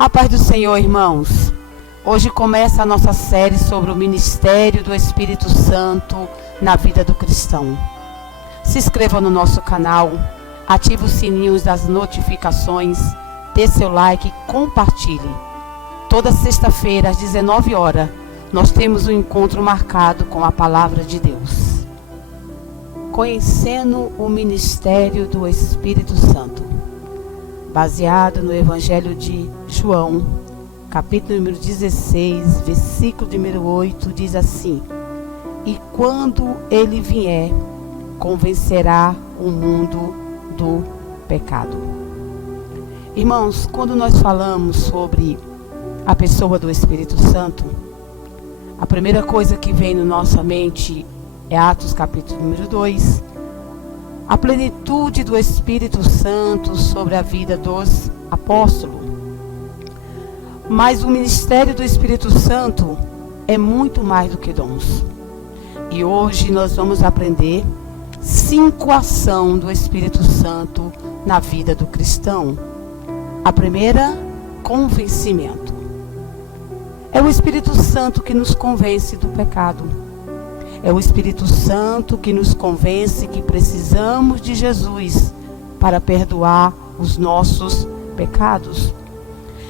A paz do Senhor, irmãos. Hoje começa a nossa série sobre o ministério do Espírito Santo na vida do cristão. Se inscreva no nosso canal, ative os sininhos das notificações, dê seu like e compartilhe. Toda sexta-feira às 19 horas, nós temos um encontro marcado com a palavra de Deus. Conhecendo o ministério do Espírito Santo. Baseado no Evangelho de João, capítulo número 16, versículo número 8, diz assim: E quando ele vier, convencerá o mundo do pecado. Irmãos, quando nós falamos sobre a pessoa do Espírito Santo, a primeira coisa que vem na nossa mente é Atos capítulo número 2, a plenitude do Espírito Santo sobre a vida dos apóstolos. Mas o ministério do Espírito Santo é muito mais do que dons. E hoje nós vamos aprender 5 ações do Espírito Santo na vida do cristão. A primeira, convencimento. É o Espírito Santo que nos convence do pecado. É o Espírito Santo que nos convence que precisamos de Jesus para perdoar os nossos pecados.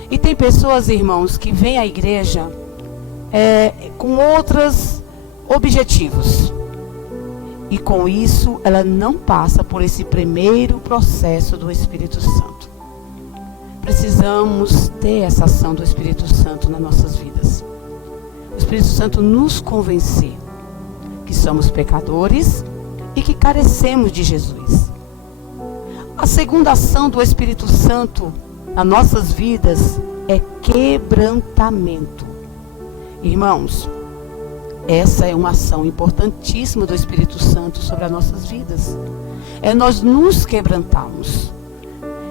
E tem pessoas, irmãos, que vêm à igreja com outros objetivos. E com isso, ela não passa por esse primeiro processo do Espírito Santo. Precisamos ter essa ação do Espírito Santo nas nossas vidas. O Espírito Santo nos convencer que somos pecadores e que carecemos de Jesus. A segunda ação do Espírito Santo nas nossas vidas é quebrantamento. Irmãos, essa é uma ação importantíssima do Espírito Santo sobre as nossas vidas. É nós nos quebrantarmos.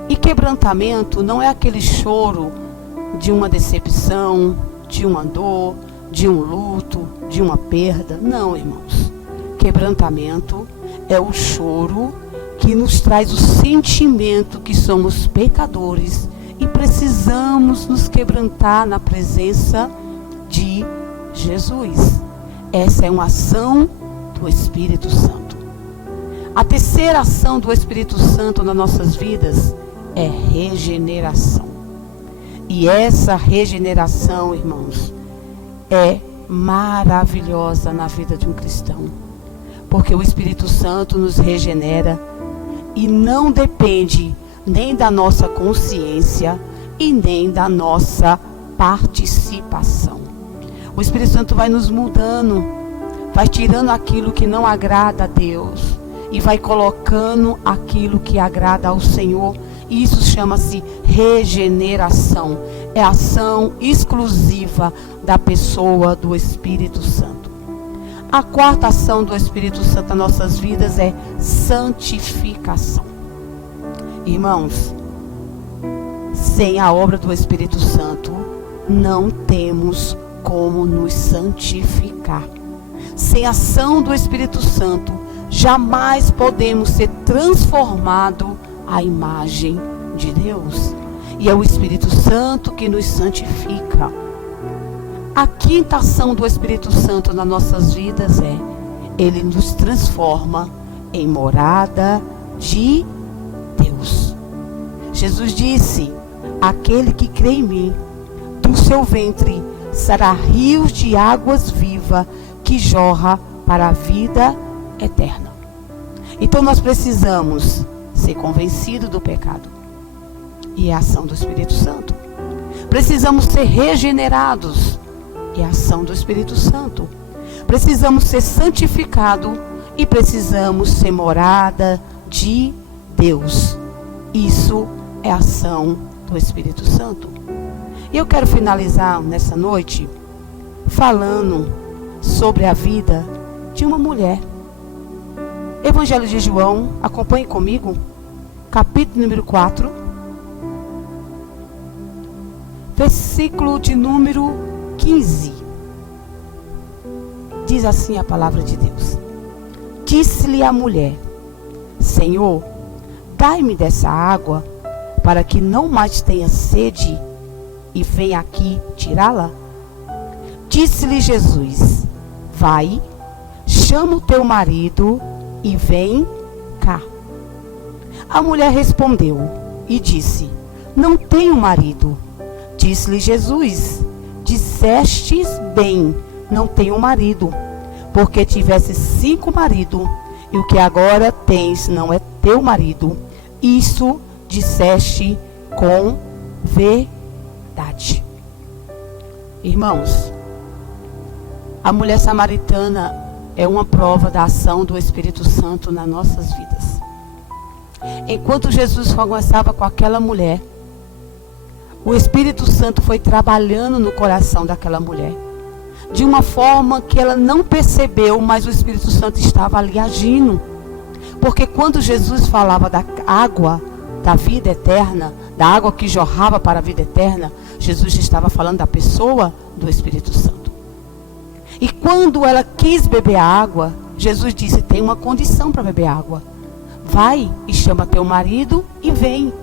E quebrantamento não é aquele choro de uma decepção, de uma dor, de um luto, de uma perda. Não, irmãos. Quebrantamento é o choro que nos traz o sentimento que somos pecadores e precisamos nos quebrantar na presença de Jesus. Essa é uma ação do Espírito Santo. A terceira ação do Espírito Santo nas nossas vidas é regeneração. E essa regeneração, irmãos, é maravilhosa na vida de um cristão, porque o Espírito Santo nos regenera e não depende nem da nossa consciência e nem da nossa participação. O Espírito Santo vai nos mudando, vai tirando aquilo que não agrada a Deus e vai colocando aquilo que agrada ao Senhor. E isso chama-se regeneração. É ação exclusiva da pessoa do Espírito Santo. A quarta ação do Espírito Santo nas nossas vidas é santificação. Irmãos, sem a obra do Espírito Santo, não temos como nos santificar. Sem a ação do Espírito Santo, jamais podemos ser transformados à imagem de Deus. E é o Espírito Santo que nos santifica. A quinta ação do Espírito Santo nas nossas vidas é: ele nos transforma em morada de Deus. Jesus disse: aquele que crê em mim, do seu ventre será rios de águas vivas que jorra para a vida eterna. Então nós precisamos ser convencidos do pecado. E é a ação do Espírito Santo. Precisamos ser regenerados. E a ação do Espírito Santo. Precisamos ser santificados. E precisamos ser morada de Deus. Isso é a ação do Espírito Santo. E eu quero finalizar nessa noite falando sobre a vida de uma mulher. Evangelho de João, acompanhe comigo, capítulo número 4, versículo de número 15. Diz assim a palavra de Deus: Disse-lhe a mulher: Senhor, dai-me dessa água, para que não mais tenha sede e vem aqui tirá-la? Disse-lhe Jesus: vai, chama o teu marido e vem cá. A mulher respondeu e disse: não tenho marido. Disse-lhe Jesus: dissestes bem, não tenho marido, porque tivesse 5 maridos, e o que agora tens não é teu marido. Isso disseste com verdade. Irmãos, a mulher samaritana é uma prova da ação do Espírito Santo nas nossas vidas. Enquanto Jesus conversava com aquela mulher, o Espírito Santo foi trabalhando no coração daquela mulher, de uma forma que ela não percebeu, mas o Espírito Santo estava ali agindo. Porque quando Jesus falava da água da vida eterna, da água que jorrava para a vida eterna, Jesus estava falando da pessoa do Espírito Santo. E quando ela quis beber a água, Jesus disse: tem uma condição para beber água. Vai e chama teu marido e vem.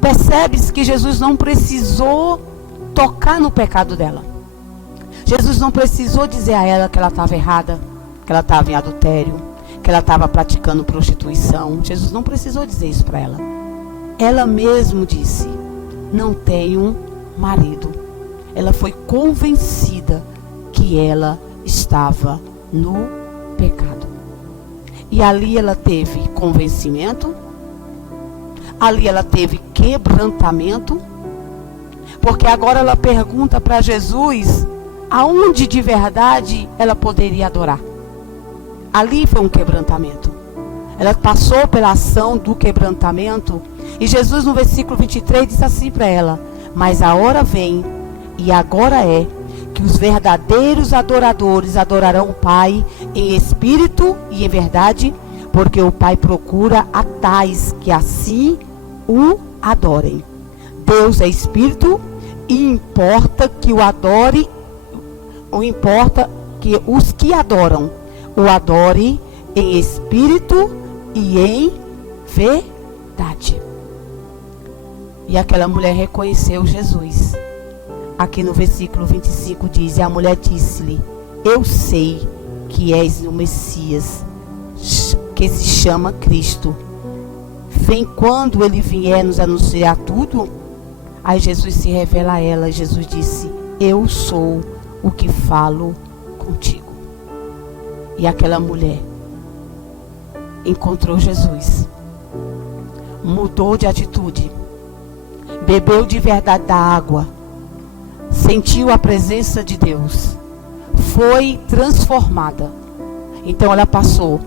Percebes que Jesus não precisou tocar no pecado dela. Jesus não precisou dizer a ela que ela estava errada, que ela estava em adultério, que ela estava praticando prostituição. Jesus não precisou dizer isso para ela. Ela mesma disse: não tenho marido. Ela foi convencida que ela estava no pecado. E ali ela teve convencimento, ali ela teve quebrantamento, porque agora ela pergunta para Jesus aonde de verdade ela poderia adorar. Ali foi um quebrantamento. Ela passou pela ação do quebrantamento, e Jesus no versículo 23 diz assim para ela: mas a hora vem, e agora é, que os verdadeiros adoradores adorarão o Pai em espírito e em verdade, porque o Pai procura a tais que assim o adorem. Deus é espírito, e importa que os que adoram o adore em espírito e em verdade. E aquela mulher reconheceu Jesus. Aqui no versículo 25 diz: e a mulher disse-lhe: eu sei que és o Messias, que se chama Cristo. Vem quando ele vier nos anunciar tudo. Aí Jesus se revela a ela, e Jesus disse: eu sou o que falo contigo. E aquela mulher encontrou Jesus, mudou de atitude, bebeu de verdade da água, sentiu a presença de Deus, foi transformada. Então ela passou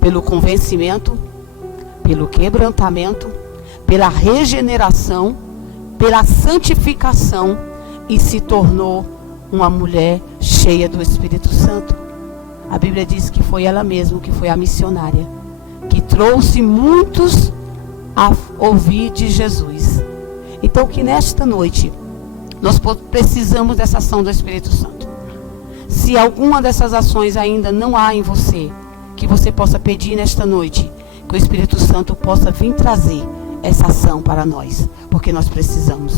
pelo convencimento, pelo quebrantamento, pela regeneração, pela santificação, e se tornou uma mulher cheia do Espírito Santo. A Bíblia diz que foi ela mesma que foi a missionária, que trouxe muitos a ouvir de Jesus. Então que nesta noite nós precisamos dessa ação do Espírito Santo. Se alguma dessas ações ainda não há em você, que você possa pedir nesta noite, que o Espírito Santo possa vir trazer essa ação para nós, porque nós precisamos.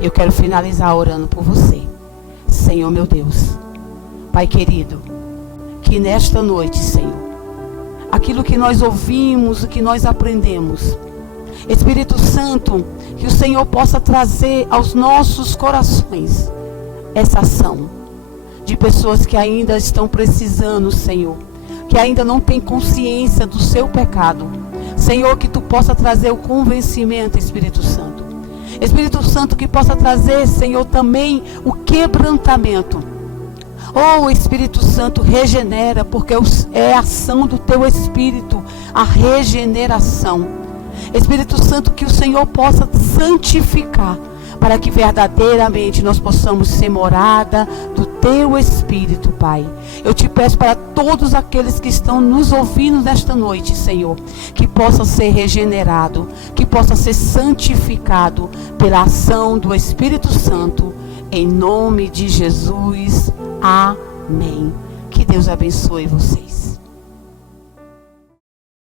Eu quero finalizar orando por você. Senhor meu Deus, Pai querido, que nesta noite, Senhor, aquilo que nós ouvimos, o que nós aprendemos, Espírito Santo, que o Senhor possa trazer aos nossos corações essa ação de pessoas que ainda estão precisando, Senhor, que ainda não têm consciência do seu pecado. Senhor, que tu possa trazer o convencimento, Espírito Santo. Espírito Santo, que possa trazer, Senhor, também o quebrantamento. Oh, Espírito Santo, regenera, porque é a ação do teu Espírito, a regeneração. Espírito Santo, que o Senhor possa santificar, para que verdadeiramente nós possamos ser morada do teu Espírito, Pai. Eu te peço para todos aqueles que estão nos ouvindo nesta noite, Senhor, que possa ser regenerado, que possa ser santificado pela ação do Espírito Santo, em nome de Jesus. Amém. Que Deus abençoe vocês.